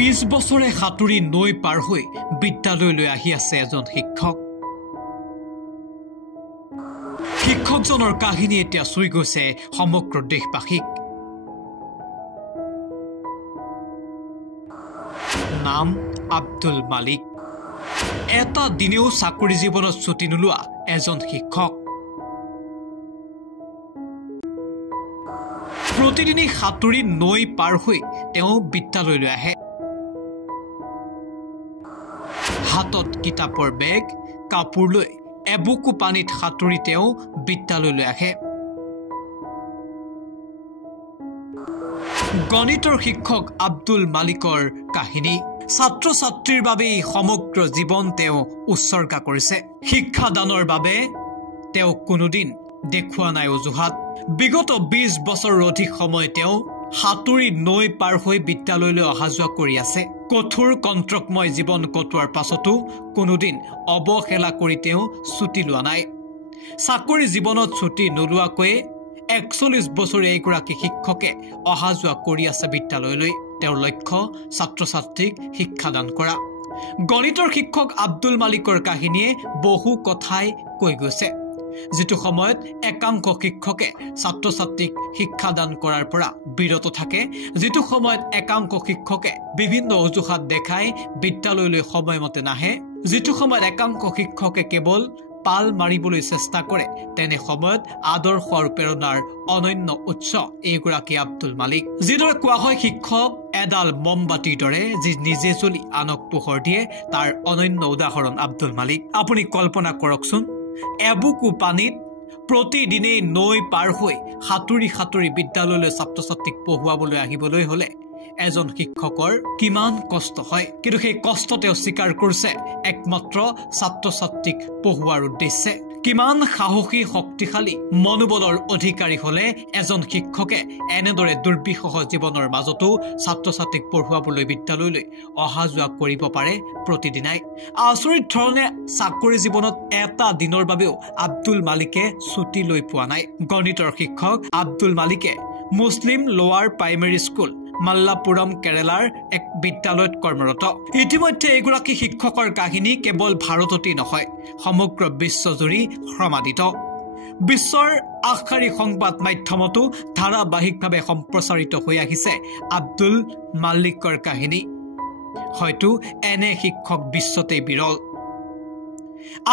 20 বছৰে সাঁতুৰি নৈ পাৰ হৈ বিদ্যালয়লৈ আহি আছে এজন শিক্ষক। শিক্ষকজনৰ কাহিনী এতিয়া চুই গৈছে সমগ্ৰ দেশবাসীক। নাম আব্দুল মালিক। এটা দিনেও চাকৰি জীৱনত ছুটি নোলোৱা এজন শিক্ষক। প্ৰতিদিনে সাঁতুৰি নৈ পাৰ হৈ তেওঁ বিদ্যালয়লৈ আহে। হাতত কিতাপৰ বেগ, কাপোৰ লৈ এবুকু পানীত সাঁতুৰি তেওঁ বিদ্যালয়লৈ আহে। গণিতৰ শিক্ষক আব্দুল মালিকৰ কাহিনী। ছাত্ৰ ছাত্ৰীৰ বাবে সমগ্ৰ জীৱন তেওঁ উৎসৰ্গা কৰিছে। শিক্ষাদানৰ বাবে তেওঁ কোনোদিন দেখুওৱা নাই অজুহাত। বিগত 20 বছৰৰ অধিক সময় তেওঁ সাঁতুৰি নৈ পাৰ হৈ বিদ্যালয়লৈ অহা যোৱা কৰি আছে। কঠোৰ কণ্ট্ৰকময় জীৱন কটোৱাৰ পাছতো কোনোদিন অৱহেলা কৰি তেওঁ ছুটি লোৱা নাই। চাকৰি জীৱনত ছুটি নোলোৱাকৈ 41 বছৰীয়া এগৰাকী শিক্ষকে অহা যোৱা কৰি আছে বিদ্যালয়লৈ। তেওঁৰ লক্ষ্য ছাত্ৰ ছাত্ৰীক শিক্ষাদান কৰা। গণিতৰ শিক্ষক আব্দুল মালিকৰ কাহিনীয়ে বহু কথাই কৈ গৈছে। যিটো সময়ত একাংশ শিক্ষকে ছাত্ৰ ছাত্ৰীক শিক্ষাদান কৰাৰ পৰা বিৰত থাকে, যিটো সময়ত একাংশ শিক্ষকে বিভিন্ন অজুহাত দেখাই বিদ্যালয়লৈ সময়মতে নাহে, যিটো সময়ত একাংশ শিক্ষকে কেৱল পাল মাৰিবলৈ চেষ্টা কৰে, তেনে সময়ত আদৰ্শ আৰু প্ৰেৰণাৰ অনন্য উৎস এইগৰাকী আব্দুল মালিক। যিদৰে কোৱা হয়, শিক্ষক এডাল মমবাতিৰ দৰে, যি নিজে জ্বলি আনক পোহৰ দিয়ে, তাৰ অনন্য উদাহৰণ আব্দুল মালিক। আপুনি কল্পনা কৰকচোন, এবুকু পানীত প্ৰতিদিনেই নৈ পাৰ হৈ সাঁতুৰি সাঁতুৰি বিদ্যালয়লৈ ছাত্ৰ ছাত্ৰীক পঢ়ুৱাবলৈ আহিবলৈ হলে এজন শিক্ষকৰ কিমান কষ্ট হয়। কিন্তু সেই কষ্ট তেওঁ স্বীকাৰ কৰিছে একমাত্ৰ ছাত্ৰ ছাত্ৰীক পঢ়ুৱাৰ উদ্দেশ্যে। কিমান সাহসী শক্তিশালী মনোবলৰ অধিকাৰী হলে এজন শিক্ষকে এনেদৰে দুৰ্বিষহ জীৱনৰ মাজতো ছাত্ৰ ছাত্ৰীক পঢ়ুৱাবলৈ বিদ্যালয়লৈ অহা যোৱা কৰিব পাৰে প্ৰতিদিনাই। আচৰিত ধৰণে চাকৰি জীৱনত এটা দিনৰ বাবেও আব্দুল মালিকে ছুটি লৈ পোৱা নাই। গণিতৰ শিক্ষক আব্দুল মালিকে মুছলিম লোৱাৰ প্ৰাইমেৰী স্কুল মাল্লাপুৰম কেৰালাৰ এক বিদ্যালয়ত কৰ্মৰত। ইতিমধ্যে এগৰাকী শিক্ষকৰ কাহিনী কেৱল ভাৰততেই নহয়, সমগ্ৰ বিশ্বজুৰি সমাদিত। বিশ্বৰ আগশাৰী সংবাদ মাধ্যমতো ধাৰাবাহিকভাৱে সম্প্ৰচাৰিত হৈ আহিছে আব্দুল মালিকৰ কাহিনী। হয়তো এনে শিক্ষক বিশ্বতেই বিৰল।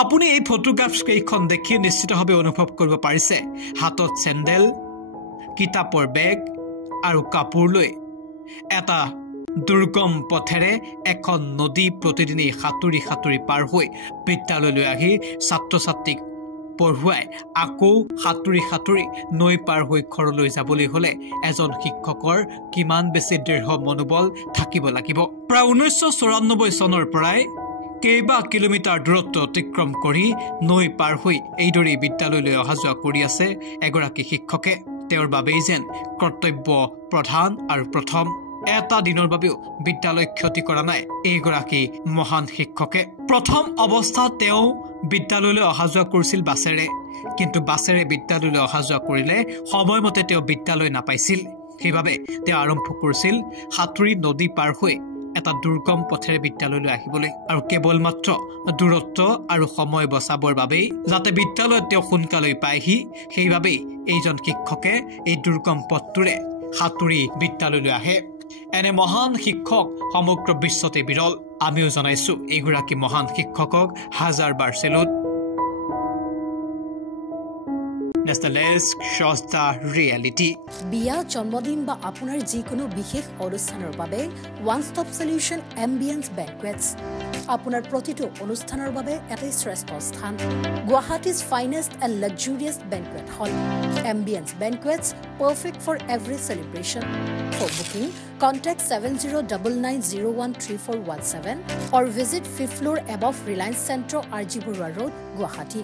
আপুনি এই ফটোগ্ৰাফছ কেইখন দেখি নিশ্চিতভাৱে অনুভৱ কৰিব পাৰিছে, হাতত চেণ্ডেল, কিতাপৰ বেগ আৰু কাপোৰ লৈ এটা দুৰ্গম পথেৰে এখন নদী প্ৰতিদিনেই সাঁতুৰি সাঁতুৰি পাৰ হৈ বিদ্যালয়লৈ আহি ছাত্ৰ ছাত্ৰীক পঢ়ুৱাই আকৌ সাঁতুৰি সাঁতুৰি নৈ পাৰ হৈ ঘৰলৈ যাবলৈ হলে এজন শিক্ষকৰ কিমান বেছি দৃঢ় মনোবল থাকিব লাগিব। প্ৰায় 1994 চনৰ পৰাই কেইবা কিলোমিটাৰ দূৰত্ব অতিক্ৰম কৰি নৈ পাৰ হৈ এইদৰে বিদ্যালয়লৈ অহা যোৱা কৰি আছে এগৰাকী শিক্ষকে। তেওঁৰ বাবেই যেন কৰ্তব্য প্ৰধান আৰু প্ৰথম। এটা দিনৰ বাবেও বিদ্যালয় ক্ষতি কৰা নাই এইগৰাকী মহান শিক্ষকে। প্ৰথম অৱস্থাত তেওঁ বিদ্যালয়লৈ অহা যোৱা কৰিছিল বাছেৰে, কিন্তু বাছেৰে বিদ্যালয়লৈ অহা যোৱা কৰিলে সময়মতে তেওঁ বিদ্যালয় নাপাইছিল। সেইবাবে তেওঁ আৰম্ভ কৰিছিল সাঁতুৰি নদী পাৰ হৈ এটা দুৰ্গম পথেৰে বিদ্যালয়লৈ আহিবলৈ, আৰু কেৱল মাত্ৰ দূৰত্ব আৰু সময় বচাবৰ বাবেই, যাতে বিদ্যালয়ত তেওঁ সোনকালে পায়হি, সেইবাবেই এইজন শিক্ষকে এই দুৰ্গম পথটোৰে সাঁতুৰি বিদ্যালয়লৈ আহে। এনে মহান শিক্ষক সমগ্ৰ বিশ্বতে বিৰল। আমিও জনাইছো এইগৰাকী মহান শিক্ষকক হাজাৰবাৰ চেলুট। বিয়া, জন্মদিন বা আপোনাৰ যিকোনো বিশেষ অনুষ্ঠানৰ বাবে one stop solution Ambience banquets. আপোনাৰ প্ৰতিটো অনুষ্ঠানৰ বাবে এটাই শ্ৰেষ্ঠ স্থান, Guwahati's finest and luxurious banquet hall. Ambience banquets, perfect for every celebration. For booking, contact 7099013417 or visit 5th floor above Reliance Centro, RG Burwa Road, Guwahati.